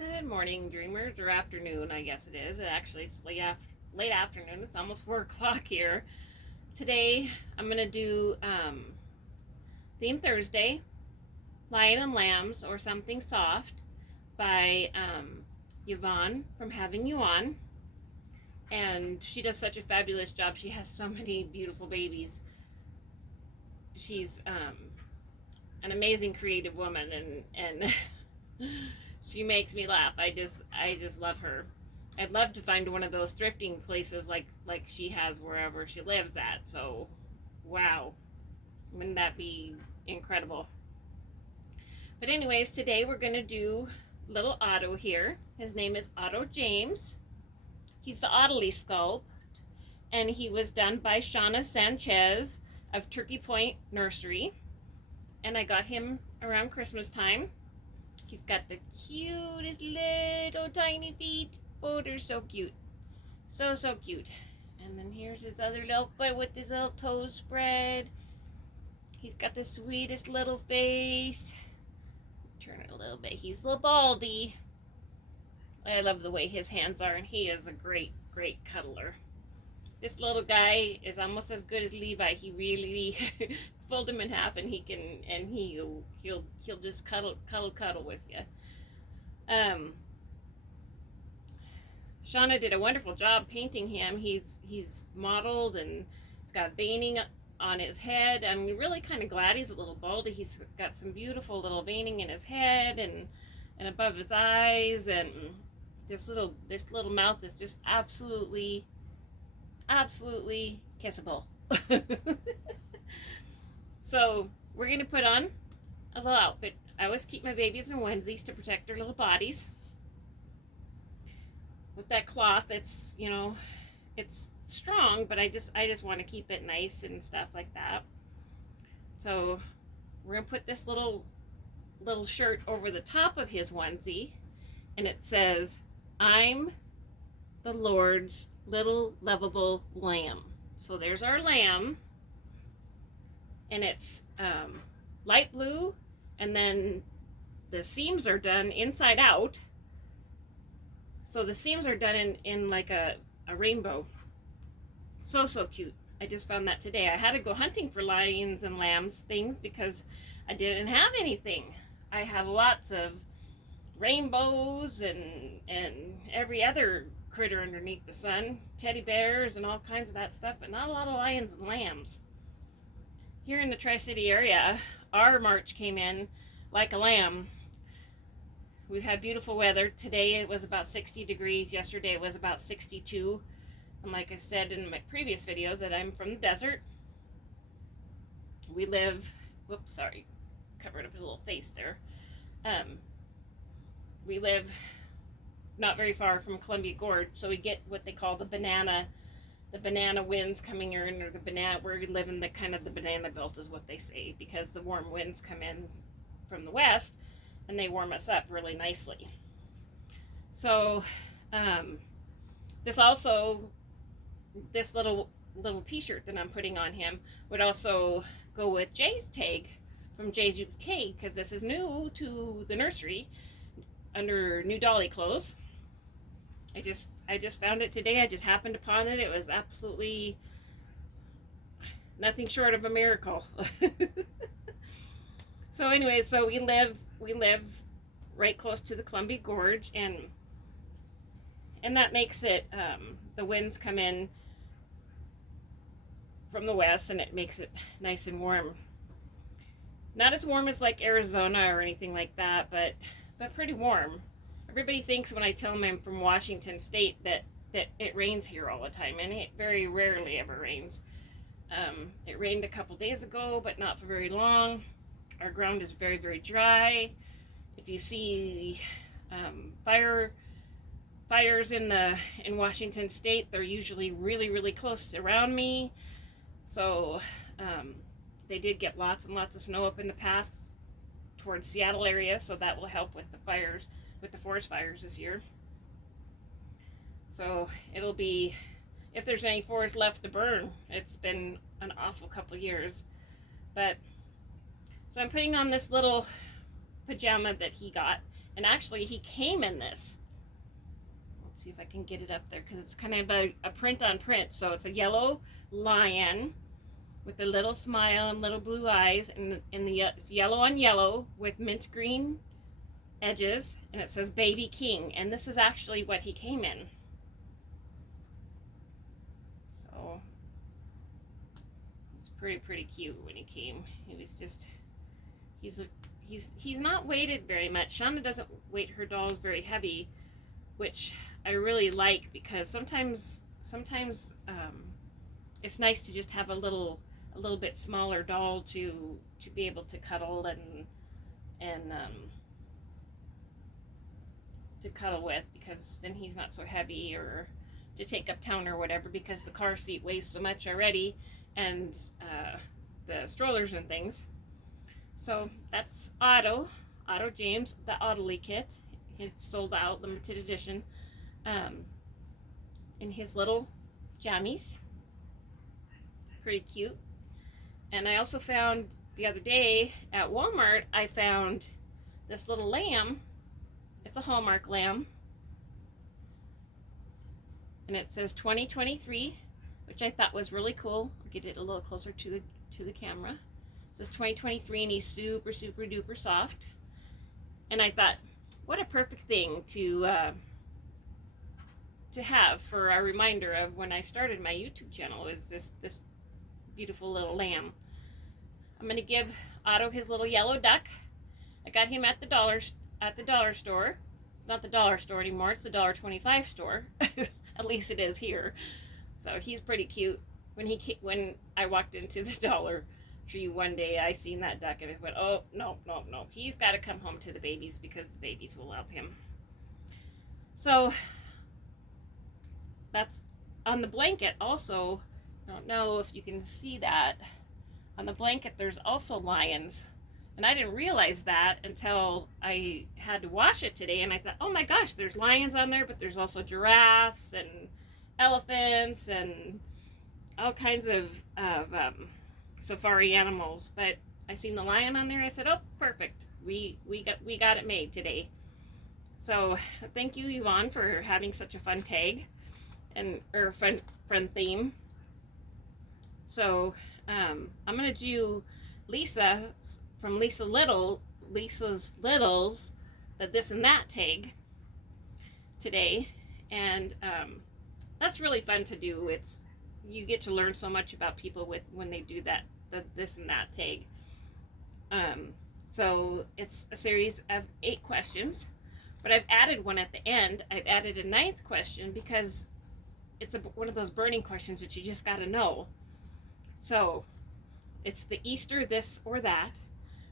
Good morning, dreamers, or afternoon, I guess it is. Actually, it's late afternoon. It's almost 4 o'clock here. Today, I'm going to do Theme Thursday, Lion and Lambs, or Something Soft by Yvonne from Having You On. And she does such a fabulous job. She has so many beautiful babies. She's an amazing creative woman, and she makes me laugh. I just love her. I'd love to find one of those thrifting places like she has wherever she lives at. So, wow, wouldn't that be incredible? But anyways, today we're gonna do little Otto here. His name is Otto James. He's the Otillie sculpt, and he was done by Shauna Sanchez of Turkey Point Nursery. And I got him around Christmas time. He's got the cutest little tiny feet. Oh, they're so cute. So cute. And then here's his other little foot with his little toes spread. He's got the sweetest little face. Turn it a little bit. He's a little baldy. I love the way his hands are, and he is a great cuddler. This little guy is almost as good as Levi. He really fold him in half, and he'll just cuddle with you. Shauna did a wonderful job painting him. He's modeled, and he's got veining on his head. I'm really kind of glad he's a little baldy. He's got some beautiful little veining in his head and above his eyes, and this little mouth is just absolutely kissable. So we're going to put on a little outfit. I always keep my babies in onesies to protect their little bodies. With that cloth, it's strong, but I just want to keep it nice and stuff like that. So we're going to put this little shirt over the top of his onesie, and it says, "I'm the Lord's little lovable lamb." So there's our lamb, and it's light blue, and then the seams are done inside out. So the seams are done in like a rainbow. So cute. I just found that today. I had to go hunting for lions and lambs things because I didn't have anything. I have lots of rainbows and every other critter underneath the sun, teddy bears and all kinds of that stuff, but not a lot of lions and lambs. Here in the Tri-City area, our March came in like a lamb. We've had beautiful weather. Today it was about 60 degrees. Yesterday it was about 62. And like I said in my previous videos, that I'm from the desert. We live, whoops, sorry, covered up his little face there. We live not very far from Columbia Gorge, so we get what they call the banana winds coming in, or where we live in the kind of the banana belt is what they say, because the warm winds come in from the west and they warm us up really nicely. So this little t-shirt that I'm putting on him would also go with Jay's tag from Jay's UK, because this is new to the nursery under New Dolly clothes. I just found it today. I just happened upon it. It was absolutely nothing short of a miracle. So anyway, so we live right close to the Columbia Gorge, and that makes it the winds come in from the west, and it makes it nice and warm. Not as warm as like Arizona or anything like that, but pretty warm. Everybody thinks when I tell them I'm from Washington State that it rains here all the time, and it very rarely ever rains. It rained a couple days ago, but not for very long. Our ground is very dry. If you see fires in Washington State, they're usually really close around me. So they did get lots and lots of snow up in the pass towards Seattle area, so that will help with the fires, with the forest fires this year. So it'll be, if there's any forest left to burn. It's been an awful couple years. But so I'm putting on this little pajama that he got, And actually he came in this. Let's see if I can get it up there, because it's kind of a print on print. So it's a yellow lion with a little smile and little blue eyes, and it's yellow on yellow with mint green edges, and it says Baby King, and this is actually what he came in. So it's pretty cute when he came. He was just, he's not weighted very much. Shauna doesn't weight her dolls very heavy, which I really like, because sometimes it's nice to just have a little bit smaller doll to be able to cuddle and to cuddle with, because then he's not so heavy, or to take uptown or whatever, because the car seat weighs so much already, and the strollers and things. So that's Otto James the Otillie kit. He's sold out, limited edition, in his little jammies. Pretty cute. And I also found the other day at Walmart, I found this little lamb. It's a Hallmark lamb, and it says 2023, which I thought was really cool. I'll get it a little closer to the camera. It says 2023, and he's super duper soft. And I thought, what a perfect thing to have for a reminder of when I started my YouTube channel, is this beautiful little lamb. I'm gonna give Otto his little yellow duck. I got him at the dollar store. It's not the dollar store anymore, it's the $1.25 store. At least it is here. So he's pretty cute. When I walked into the Dollar Tree one day, I seen that duck and I went, oh, no. He's got to come home to the babies, because the babies will love him. So that's on the blanket also. I don't know if you can see that. On the blanket there's also lions. And I didn't realize that until I had to wash it today, and I thought, oh my gosh, there's lions on there, but there's also giraffes and elephants and all kinds of safari animals. But I seen the lion on there. I said, oh, perfect. We got it made today. So thank you, Yvonne, for having such a fun tag or fun theme. So I'm gonna do Lisa from Lisa Lisa's Littles, the This and That tag today, and that's really fun to do. You get to learn so much about people when they do that, the This and That tag. So it's a series of 8 questions, but I've added one at the end. I've added a 9th question because it's one of those burning questions that you just got to know. So it's the Easter this or that.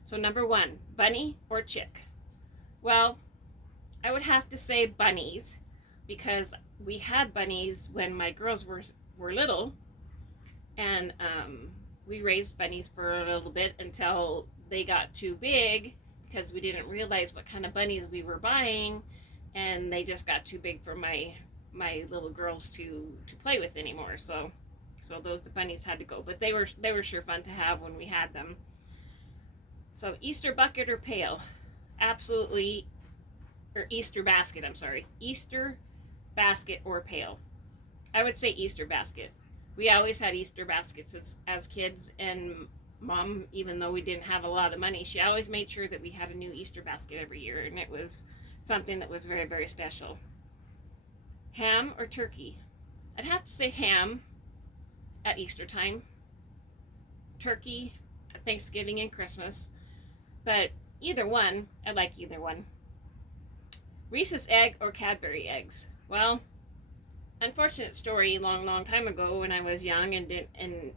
So number 1, bunny or chick? Well, I would have to say bunnies, because we had bunnies when my girls were little, and we raised bunnies for a little bit until they got too big, because we didn't realize what kind of bunnies we were buying, and they just got too big for my little girls to play with anymore. So those bunnies had to go, but they were sure fun to have when we had them. So Easter bucket or pail? Absolutely. Or Easter basket, I'm sorry. Easter basket or pail? I would say Easter basket. We always had Easter baskets as kids, and Mom, even though we didn't have a lot of money, she always made sure that we had a new Easter basket every year, and it was something that was very special. Ham or turkey? I'd have to say ham at Easter time. Turkey at Thanksgiving and Christmas. But either one, I like either one. Reese's egg or Cadbury eggs? Well, unfortunate story, long time ago when I was young and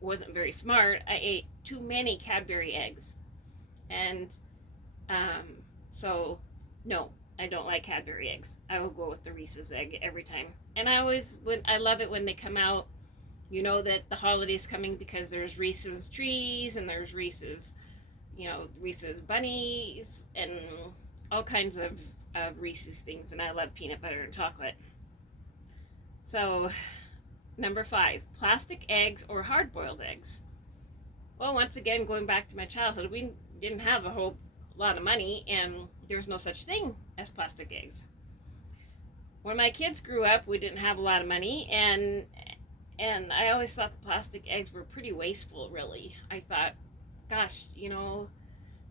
wasn't very smart, I ate too many Cadbury eggs. And so no, I don't like Cadbury eggs. I will go with the Reese's egg every time. And I love it when they come out. You know that the holiday's coming because there's Reese's trees and there's Reese's, Reese's bunnies and all kinds of Reese's things, and I love peanut butter and chocolate. So, number 5, plastic eggs or hard-boiled eggs? Well, once again, going back to my childhood, we didn't have a whole lot of money, and there's no such thing as plastic eggs. When my kids grew up, we didn't have a lot of money, and I always thought the plastic eggs were pretty wasteful, really. I thought, gosh, you know,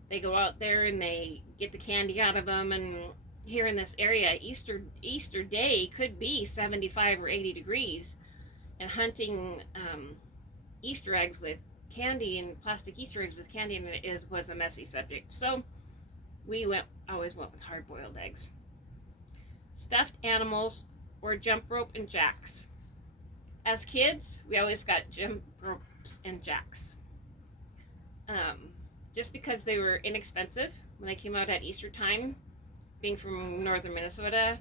they go out there and they get the candy out of them, and here in this area, Easter Day could be 75 or 80 degrees, and hunting Easter eggs with candy and plastic Easter eggs with candy in it was a messy subject. So we always went with hard-boiled eggs. Stuffed animals or jump rope and jacks. As kids, we always got jump ropes and jacks. Just because they were inexpensive when they came out at Easter time, being from northern Minnesota.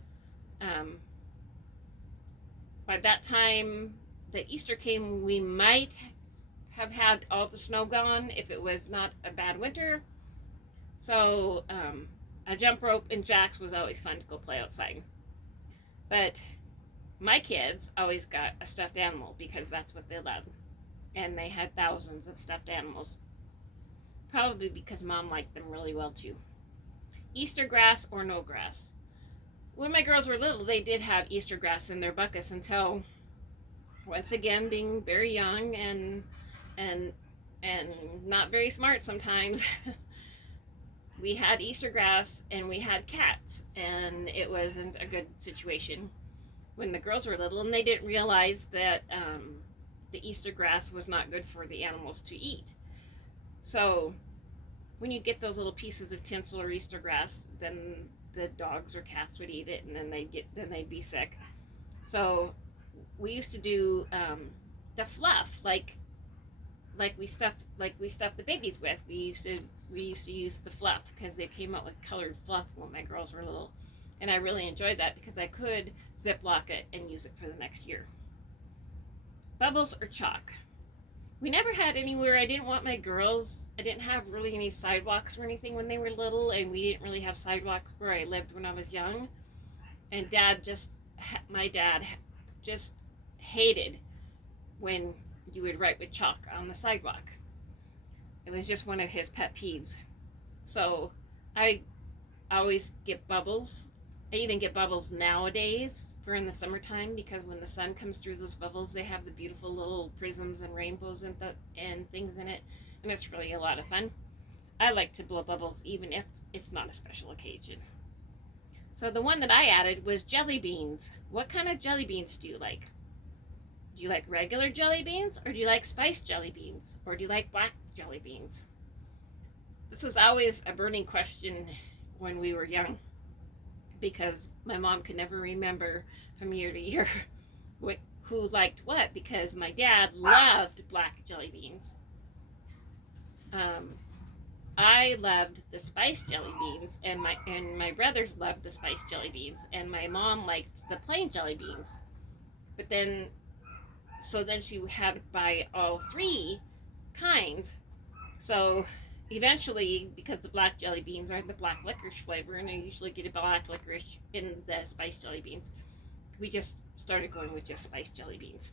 By that time that Easter came, we might have had all the snow gone if it was not a bad winter. So a jump rope and jacks was always fun to go play outside. But my kids always got a stuffed animal because that's what they loved. And they had thousands of stuffed animals. Probably because Mom liked them really well too. Easter grass or no grass. When my girls were little, they did have Easter grass in their buckets until, once again, being very young and not very smart sometimes, we had Easter grass and we had cats, and it wasn't a good situation when the girls were little, and they didn't realize that the Easter grass was not good for the animals to eat. So when you get those little pieces of tinsel or Easter grass, then the dogs or cats would eat it, and then they'd be sick. So we used to do the fluff, like we stuffed the babies with. We used to use the fluff because they came out with colored fluff when my girls were little, and I really enjoyed that because I could Ziploc it and use it for the next year. Bubbles or chalk. We never had anywhere. I didn't have really any sidewalks or anything when they were little, and we didn't really have sidewalks where I lived when I was young. And my dad just hated when you would write with chalk on the sidewalk. It was just one of his pet peeves. So I always get bubbles. I even get bubbles nowadays for in the summertime, because when the sun comes through those bubbles, they have the beautiful little prisms and rainbows and things in it, and it's really a lot of fun. I like to blow bubbles even if it's not a special occasion. So the one that I added was jelly beans. What kind of jelly beans do you like? Do you like regular jelly beans, or do you like spiced jelly beans, or do you like black jelly beans? This was always a burning question when we were young, because my mom could never remember from year to year who liked what, because my dad loved black jelly beans. I loved the spiced jelly beans, and my brothers loved the spiced jelly beans, and my mom liked the plain jelly beans. But then she had to buy all three kinds. So eventually, because the black jelly beans are the black licorice flavor, and I usually get a black licorice in the spiced jelly beans, we just started going with just spiced jelly beans.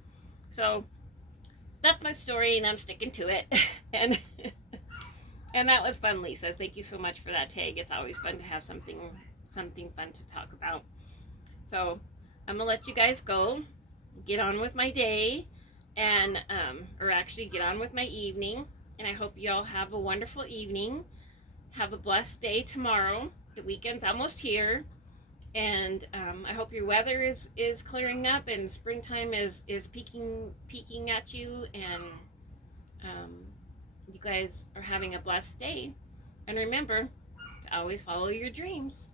So that's my story, and I'm sticking to it. and that was fun, Lisa. Thank you so much for that tag. It's always fun to have something fun to talk about. So I'm gonna let you guys go, get on with my day, and or actually get on with my evening. And I hope you all have a wonderful evening. Have a blessed day tomorrow. The weekend's almost here. And I hope your weather is clearing up and springtime is peeking at you. And you guys are having a blessed day. And remember to always follow your dreams.